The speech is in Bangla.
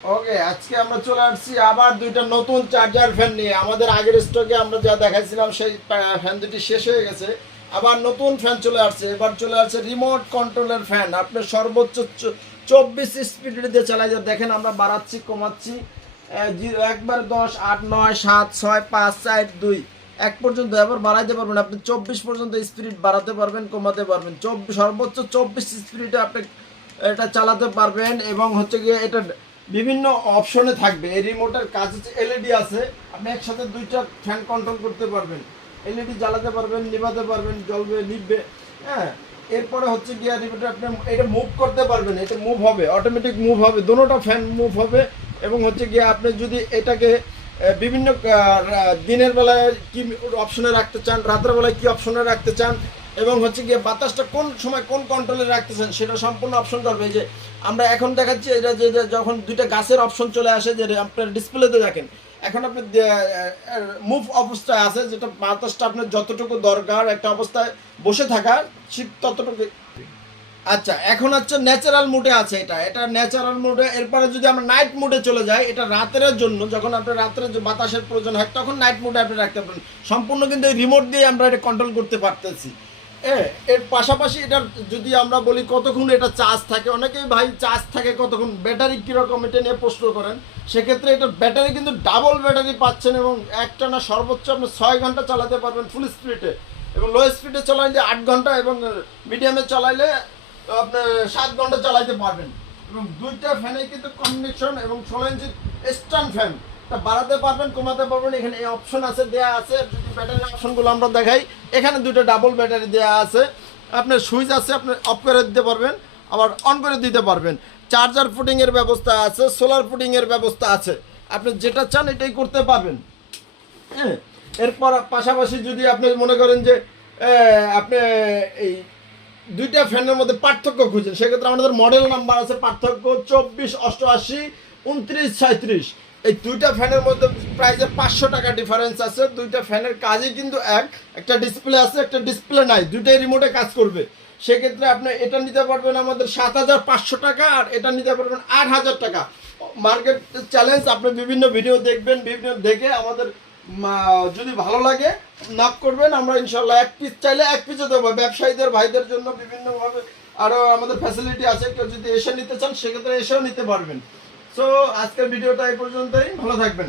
ওকে, আজকে আমরা চলে আসছি আবার দুইটা নতুন চার্জার ফ্যান নিয়ে। আমাদের আগের স্টকে আমরা যা দেখাইছিলাম সেই ফ্যান দুটি শেষ হয়ে গেছে। আবার নতুন ফ্যান চলে আসছে। এবার চলে আসছে রিমোট কন্ট্রোলের ফ্যান। আপনি সর্বোচ্চ 24 স্পিড দিয়ে চালাই যায়। দেখেন আমরা বাড়াচ্ছি, কমাচ্ছি, 1 10 8 9 7 6 5 4 2 এক পর্যন্ত এবার বাড়াইতে পারবেন। আপনি 24 পর্যন্ত স্পিড বাড়াতে পারবেন, কমাতে পারবেন। সর্বোচ্চ 24 স্পিডে আপনি এটা চালাতে পারবেন। এবং হচ্ছে গিয়ে এটা বিভিন্ন অপশনে থাকবে। এই রিমোটের কাজ হচ্ছে এলইডি আছে, আপনি একসাথে দুইটা ফ্যান কন্ট্রোল করতে পারবেন। এলইডি জ্বালাতে পারবেন, নিভাতে পারবেন, জ্বলবে, নিভবে। হ্যাঁ, এরপরে হচ্ছে গিয়ে রিমোটে আপনি এটা মুভ করতে পারবেন। এটা মুভ হবে, অটোমেটিক মুভ হবে, দুটোটা ফ্যান মুভ হবে। এবং হচ্ছে গিয়ে আপনি যদি এটাকে বিভিন্ন দিনের বেলায় কি অপশনে রাখতে চান, রাতের বেলায় কি অপশনে রাখতে চান, এবং হচ্ছে গিয়ে বাতাসটা কোন সময় কোন কন্ট্রোলে রাখতেছেন সেটা সম্পূর্ণ অপশন করবে। যে আমরা এখন দেখাচ্ছি এটা যে যখন দুইটা গাছের অপশন চলে আসে, যে আপনার ডিসপ্লেতে দেখেন এখন আপনি মুভ অবস্থায় আছে, যেটা বাতাসটা আপনার যতটুকু দরকার একটা অবস্থায় বসে থাকা ঠিক ততটুকু। আচ্ছা, এখন হচ্ছে ন্যাচারাল মুডে আছে। এটা ন্যাচারাল মুডে। এরপরে যদি আমরা নাইট মুডে চলে যাই, এটা রাতের জন্য, যখন আপনার রাত্রে বাতাসের প্রয়োজন হয় তখন নাইট মুডে আপনি রাখতে পারেন। সম্পূর্ণ কিন্তু এই রিমোট দিয়ে আমরা এটা কন্ট্রোল করতে পারতেছি। এর পাশাপাশি এটা যদি আমরা বলি কতক্ষণ এটা চার্জ থাকে, অনেকেই ভাই চার্জ থাকে কতক্ষণ, ব্যাটারি কীরকম এটা নিয়ে প্রশ্ন করেন। সেক্ষেত্রে এটা ব্যাটারি কিন্তু ডাবল ব্যাটারি পাচ্ছেন, এবং একটানা সর্বোচ্চ আপনি 6 ঘন্টা চালাতে পারবেন ফুল স্পিডে। এবং লো স্পিডে চালাইলে 8 ঘন্টা, এবং মিডিয়ামে চালাইলে আপনার 7 ঘন্টা চালাইতে পারবেন। এবং দুইটা ফ্যানে কিন্তু কম্বিনেশন, এবং 16 ইঞ্চি স্ট্যান্ড ফ্যান বাড়াতে পারবেন, কমাতে পারবেন। এখানে এই অপশন আছে, দেওয়া আছে। যদি ব্যাটারির অপশনগুলো আমরা দেখাই, এখানে দুটো ডাবল ব্যাটারি দেওয়া আছে। আপনার সুইচ আছে, আপনি অফ করে দিতে পারবেন, আবার অন করে দিতে পারবেন। চার্জার ফুটিংয়ের ব্যবস্থা আছে, সোলার ফুটিংয়ের ব্যবস্থা আছে। আপনি যেটা চান এটাই করতে পারবেন। হ্যাঁ, এরপর পাশাপাশি যদি আপনি মনে করেন যে আপনি এই দুইটা ফ্যানের মধ্যে পার্থক্য খুঁজেন, সেক্ষেত্রে আমাদের মডেল নাম্বার আছে পার্থক্য 24 88 29 37। এই দুইটা ফ্যানের মধ্যে প্রাইসে 500 টাকা ডিফারেন্স আছে। দুইটা ফ্যানের কাজই কিন্তু একটা ডিসপ্লে আছে, একটা ডিসপ্লে নাই, দুইটাই রিমোটে কাজ করবে। সেক্ষেত্রে আপনি এটা নিতে পারবেন আমাদের 7500 টাকা, আর এটা নিতে পারবেন 8000 টাকা। Market challenge. আপনি বিভিন্ন ভিডিও দেখবেন, বিভিন্ন দেখে আমাদের যদি ভালো লাগে নক করবেন। আমরা ইনশাল্লাহ এক পিস চাইলে এক পিসও দেবো। ব্যবসায়ীদের ভাইদের জন্য বিভিন্নভাবে আরও আমাদের ফ্যাসিলিটি আছে। কেউ যদি এসে নিতে চান সেক্ষেত্রে এসেও নিতে পারবেন। সো আজকের ভিডিওটা এই পর্যন্তই। ভালো থাকবেন।